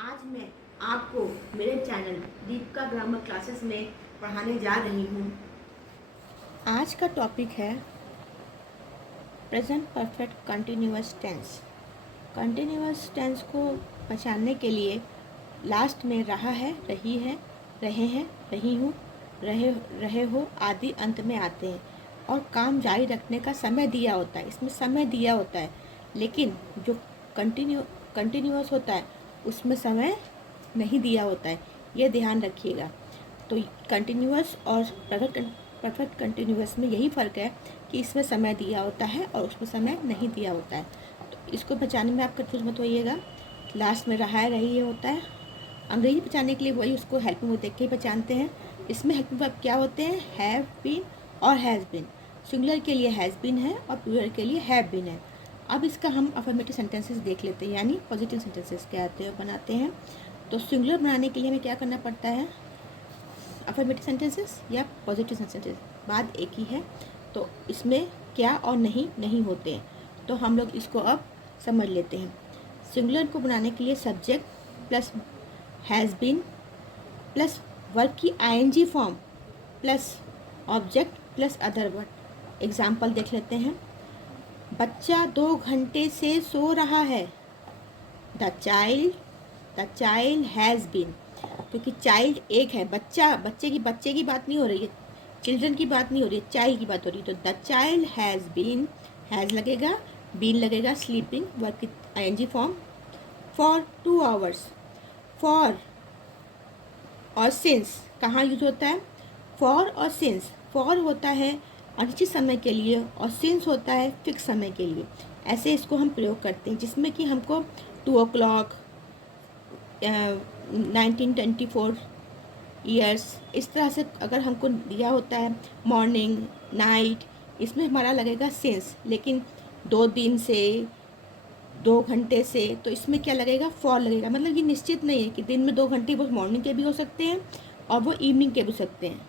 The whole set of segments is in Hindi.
आज मैं आपको मेरे चैनल दीपिका ग्रामर क्लासेस में पढ़ाने जा रही हूँ। आज का टॉपिक है present perfect continuous tense. Continuous tense को पहचानने के लिए लास्ट में रहा है, रही है, रहे हैं, रही हूँ, रहे हो आदि अंत में आते हैं और काम जारी रखने का समय दिया होता है। इसमें समय दिया होता है, लेकिन जो कंटिन्यूअस होता है उसमें समय नहीं दिया होता है, ये ध्यान रखिएगा। तो कंटिन्यूअस और परफेक्ट कंटिन्यूअस में यही फ़र्क है कि इसमें समय दिया होता है और उसमें समय नहीं दिया होता है। तो इसको बचाने में आप कंफ्यूज मत होइएगा। लास्ट में रहा है, रही है होता है। अंग्रेजी बचाने के लिए वही उसको हेल्पिंग वर्ब देख के ही पहचानते हैं। इसमें हेल्पिंग वर्ब क्या होते हैं? हैव बीन और हैज़ बीन। सिंगुलर के लिए हैज़ बीन है और प्लूरल के लिए हैव बीन है। अब इसका हम अफर्मेटिव सेंटेंसेस देख लेते हैं, यानी पॉजिटिव सेंटेंसेस क्या आते हैं बनाते हैं। तो सिंगुलर बनाने के लिए हमें क्या करना पड़ता है? अफर्मेटिव सेंटेंसेस या पॉजिटिव सेंटेंसेस, बात एक ही है। तो इसमें क्या और नहीं नहीं होते हैं। तो हम लोग इसको अब समझ लेते हैं। सिंगुलर को बनाने के लिए subject plus has been plus verb की ING form plus object plus other word. Example देख लेते हैं। बच्चा 2 घंटे से सो रहा है। द चाइल्ड हैज़ बीन, क्योंकि चाइल्ड एक है, बच्चे की बात नहीं हो रही है, चिल्ड्रन की बात नहीं हो रही है, चाइल्ड की बात हो रही है। तो the child has been, has लगेगा, बीन लगेगा, स्लीपिंग वर्ब की ING form, for 2 hours. For और सिंस कहाँ यूज होता है? फॉर और सिंस। फॉर होता है अनिश्चित समय के लिए और सिंस होता है फिक्स समय के लिए। ऐसे इसको हम प्रयोग करते हैं, जिसमें कि हमको 2 o'clock, 1924 ईयर्स, इस तरह से अगर हमको दिया होता है, मॉर्निंग, नाइट, इसमें हमारा लगेगा सिंस। लेकिन 2 दिन से, 2 घंटे से, तो इसमें क्या लगेगा? फॉर लगेगा। मतलब ये निश्चित नहीं है कि दिन में 2 घंटे वो मॉर्निंग के भी हो सकते हैं और वो इवनिंग के भी हो सकते हैं।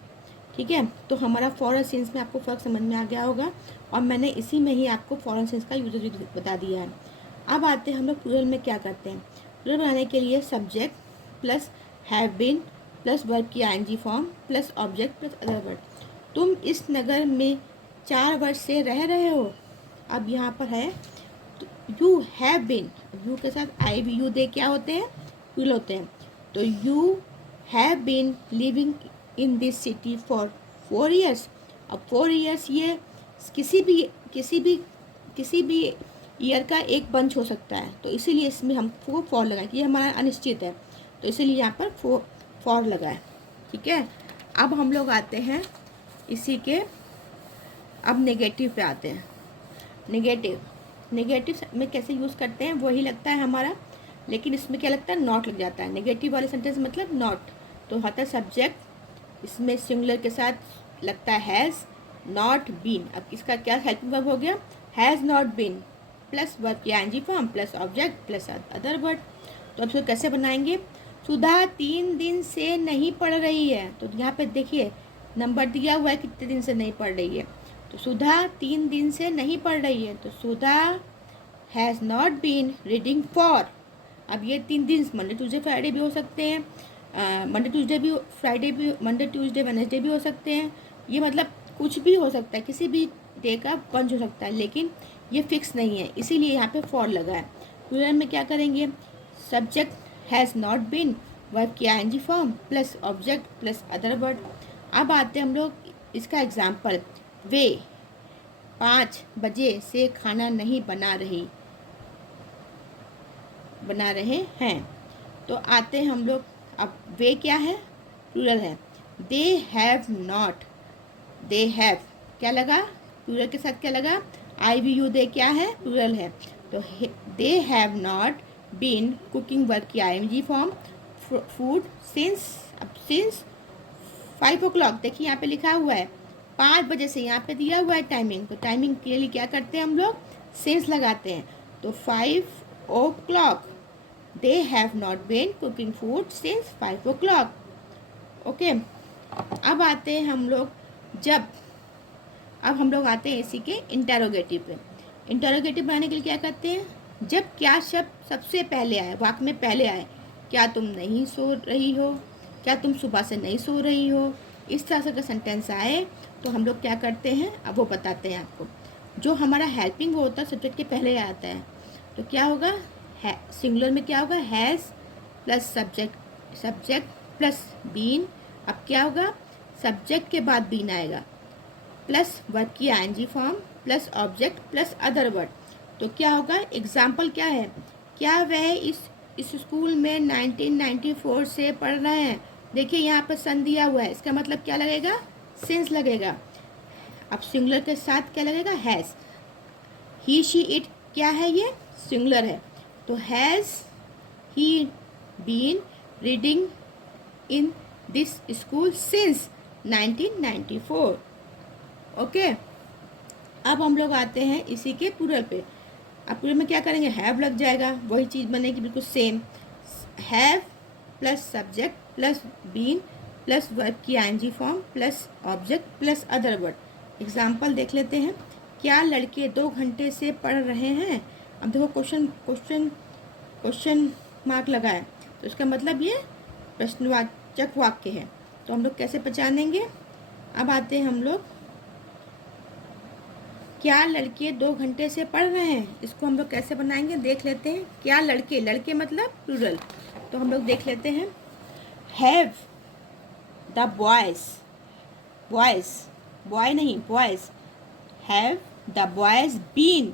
ठीक है, तो हमारा फॉर और सिंस में आपको फ़र्क समझ में आ गया होगा और मैंने इसी में ही आपको फॉर और सिंस का यूजेज बता दिया है। अब आते हैं हम लोग प्लूरल में क्या करते हैं। प्लूरल बनाने के लिए subject plus have been plus verb की ING form plus object plus other word. तुम इस नगर में 4 वर्ष से रह रहे हो। अब यहाँ पर है यू हैव बीन, यू के साथ आई वी यू दे क्या होते हैं? प्लूरल होते हैं। तो you have been living in this city for 4 years. अब 4 ईयर्स ये किसी भी ईयर का एक बंच हो सकता है, तो इसीलिए इसमें हमको फॉर लगाए कि ये हमारा अनिश्चित है, तो इसीलिए यहाँ पर फॉर लगाए। ठीक है, अब हम लोग आते हैं इसी के, अब नेगेटिव पे आते हैं। नेगेटिव में कैसे यूज़ करते हैं वही लगता है हमारा, लेकिन इसमें क्या लगता है? नॉट लग जाता है। नेगेटिव वाले सेंटेंस मतलब नॉट, तो होता है सब्जेक्ट, इसमें सिंगुलर के साथ लगता है हैज़ नॉट बीन। अब इसका क्या हेल्पिंग वर्ब हो गया? Has not been plus verb की ING form plus object plus other word. तो अब इसको कैसे बनाएंगे? सुधा 3 दिन से नहीं पढ़ रही है। तो यहाँ पे देखिए नंबर दिया हुआ है कितने दिन से नहीं पढ़ रही है। तो सुधा 3 दिन से नहीं पढ़ रही है, तो Sudha has not been reading for. अब ये 3 दिन मंडे ट्यूसडे फ्राइडे भी हो सकते हैं, मंडे ट्यूसडे भी, फ्राइडे भी, मंडे ट्यूसडे वेडनेसडे भी हो सकते हैं। ये मतलब कुछ भी हो सकता है, किसी भी डे का बंच हो सकता है, लेकिन ये फिक्स नहीं है, इसीलिए यहाँ पे फॉर लगा है। प्लूरल में क्या करेंगे? Subject has not been, verb की ING form plus object plus other word. अब आते हैं हम लोग इसका एग्जाम्पल। वे 5 बजे से खाना नहीं बना रहे हैं। तो आते हैं हम लोग, अब वे क्या है? प्लूरल है। दे हैव नॉट, दे हैव क्या लगा? प्लूरल के साथ क्या लगा? आई वी यू दे क्या है? प्लूरल है। तो they have not been cooking verb की आईएनजी फॉर्म फूड सिंस। अब सिंस 5 o'clock, देखिए यहाँ पे लिखा हुआ है 5 बजे से, यहाँ पे दिया हुआ है टाइमिंग, तो टाइमिंग के लिए क्या करते हैं हम लोग? सिंस लगाते हैं। तो 5 o'clock, they have not been cooking food since 5 o'clock। Okay, अब आते हैं हम लोग आते हैं इसी के इंटेरोगेटिव पे। इंटेरोगेटिव बनाने के लिए क्या करते हैं? जब क्या शब्द सबसे पहले आए, वाक्य में पहले आए, क्या तुम नहीं सो रही हो, क्या तुम सुबह से नहीं सो रही हो। इस तरह से अगर सेंटेंस आए तो हम लोग क्या करते हैं, अब वो बताते हैं आपको। जो हमारा हेल्पिंग होता है सब्जेक्ट के पहले आता है, तो क्या होगा, है सिंगुलर में क्या होगा, has plus subject, subject plus been. अब क्या होगा, सब्जेक्ट के बाद बीन आएगा, प्लस वर्ब की ING form, plus object, plus other word. तो क्या होगा, एग्जाम्पल क्या है, क्या वह इस स्कूल में 1994 से पढ़ रहे हैं। देखिए यहाँ पर सन दिया हुआ है, इसका मतलब क्या लगेगा, सिंस लगेगा। अब सिंगुलर के साथ क्या लगेगा, हैज़। ही शी इट क्या है, ये सिंगुलर है, तो has he been reading in this school since 1994। Okay, अब हम लोग आते हैं इसी के प्लूरल पे। अब प्लूरल में क्या करेंगे, हैव लग जाएगा, वही चीज़ बनेगी बिल्कुल same. Have plus subject plus been plus verb की ING form plus object plus other word. Example देख लेते हैं। क्या लड़के 2 घंटे से पढ़ रहे हैं। अब देखो क्वेश्चन मार्क लगा है, तो इसका मतलब ये प्रश्नवाचक वाक्य है। तो हम लोग कैसे पहचानेंगे, अब आते हैं हम लोग, क्या लड़के 2 घंटे से पढ़ रहे हैं, इसको हम लोग कैसे बनाएंगे देख लेते हैं। क्या लड़के, लड़के मतलब प्लूरल, तो हम लोग देख लेते हैं। Have the boys, boys boy नहीं boys, have the boys been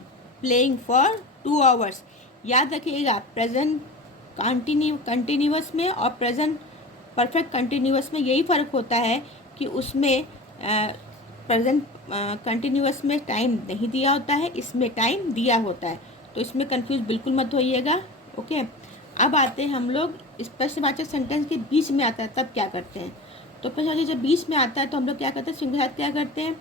playing for 2 hours. याद रखिएगा, प्रेजेंट कंटिन्यूअस में और प्रेजेंट परफेक्ट कंटिन्यूअस में यही फ़र्क होता है कि उसमें प्रेजेंट कंटिन्यूअस में टाइम नहीं दिया होता है, इसमें टाइम दिया होता है, तो इसमें कंफ्यूज बिल्कुल मत होइएगा। ओके, अब आते हैं हम लोग, प्रश्नवाचक सेंटेंस के बीच में आता है तब क्या करते हैं। तो प्रश्नवाचक जब बीच में आता है तो हम लोग क्या करते हैं, सिंगल क्या करते हैं,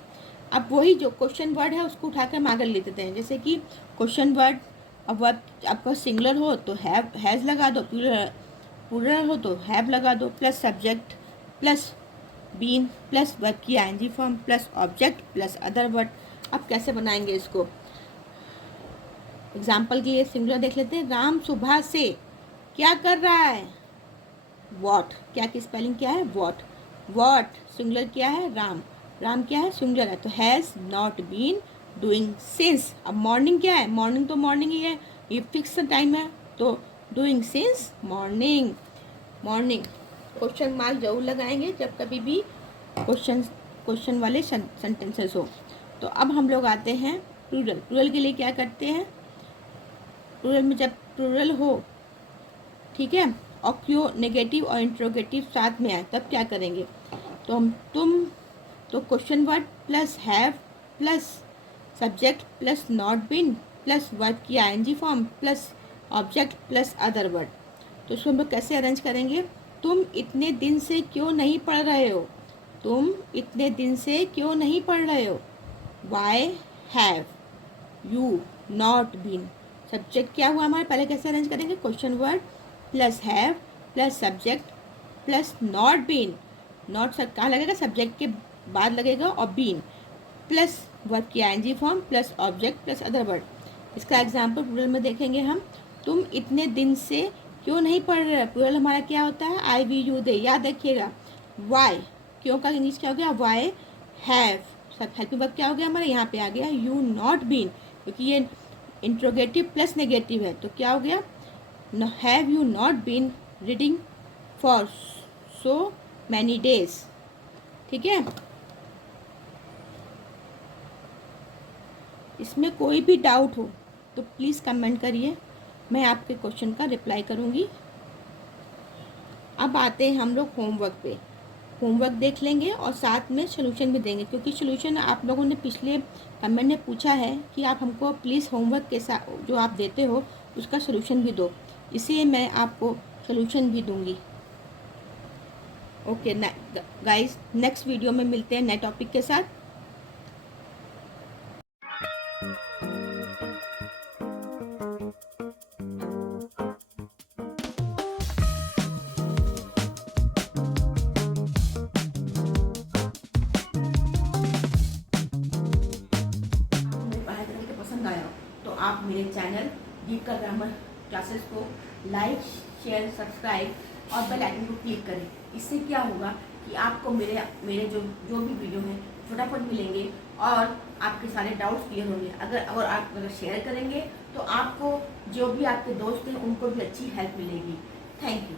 अब वही जो क्वेश्चन वर्ड है उसको उठाकर हम आगे ले देते हैं। जैसे कि क्वेश्चन वर्ड, अब वर्ड आपका सिंगुलर हो तो हैव हैज़ लगा दो, प्लूरल हो तो हैव लगा दो, plus subject plus been plus verb की ING form plus object plus other word. अब कैसे बनाएंगे इसको, एग्जाम्पल के लिए सिंगुलर देख लेते हैं। राम सुबह से क्या कर रहा है, वॉट, क्या की स्पेलिंग क्या है, वॉट, वॉट सिंगुलर क्या है, राम, राम क्या है, सिंगुलर है, तो has not been doing since. अब मॉर्निंग क्या है, मॉर्निंग तो मॉर्निंग ही है, ये फिक्स टाइम है, तो doing since morning, morning. Question mark जरूर लगाएंगे जब कभी भी क्वेश्चन वाले सेंटेंसेस हो। तो अब हम लोग आते हैं प्लूरल। प्लूरल के लिए क्या करते हैं, प्लूरल में जब प्लूरल हो, ठीक है, और क्यों नेगेटिव और इंट्रोगेटिव साथ में आए तब क्या करेंगे, तो हम तुम, तो question word plus have plus subject plus not been plus verb की ING form plus object plus other word. तो इसको हम लोग कैसे अरेंज करेंगे, तुम इतने दिन से क्यों नहीं पढ़ रहे हो, तुम इतने दिन से क्यों नहीं पढ़ रहे हो। Why have you not been, subject क्या हुआ हमारे, पहले कैसे अरेंज करेंगे, question word plus have plus subject plus not been, not कहाँ लगेगा, सब्जेक्ट के बाद लगेगा, और बीन प्लस वर्ब की ING form plus object plus other word. इसका एग्जाम्पल प्लूरल में देखेंगे हम। तुम इतने दिन से क्यों नहीं पढ़ रहे, प्लूरल हमारा क्या होता है, आई वी यू दे, याद रखिएगा। वाई, क्यों का इंग्लिश क्या हो गया, वाई हैव, सब हेल्पिंग वर्ब क्या हो गया हमारे यहाँ पे आ गया, यू नॉट बीन, क्योंकि ये इंट्रोगेटिव प्लस नेगेटिव है, तो क्या हो गया, have you not been reading for so many days. ठीक है, इसमें कोई भी डाउट हो तो प्लीज़ कमेंट करिए, मैं आपके क्वेश्चन का रिप्लाई करूँगी। अब आते हैं हम लोग होमवर्क पे। होमवर्क देख लेंगे और साथ में सोल्यूशन भी देंगे, क्योंकि सोल्यूशन आप लोगों ने पिछले कमेंट में पूछा है कि आप हमको प्लीज़ होमवर्क के साथ जो आप देते हो उसका सोल्यूशन भी दो, इसलिए मैं आपको सोल्यूशन भी दूंगी। ओके गाइस, नेक्स्ट वीडियो में मिलते हैं नए टॉपिक के साथ। पसंद आया तो आप मेरे चैनल दीपिका ग्रामर क्लासेस को लाइक शेयर, सब्सक्राइब और बेल आइकन को क्लिक करें। इससे क्या होगा कि आपको मेरे जो भी वीडियो हैं फटाफट मिलेंगे और आपके सारे डाउट्स क्लियर होंगे। अगर आप शेयर करेंगे तो आपको जो भी आपके दोस्त हैं उनको भी अच्छी हेल्प मिलेगी। Thank you.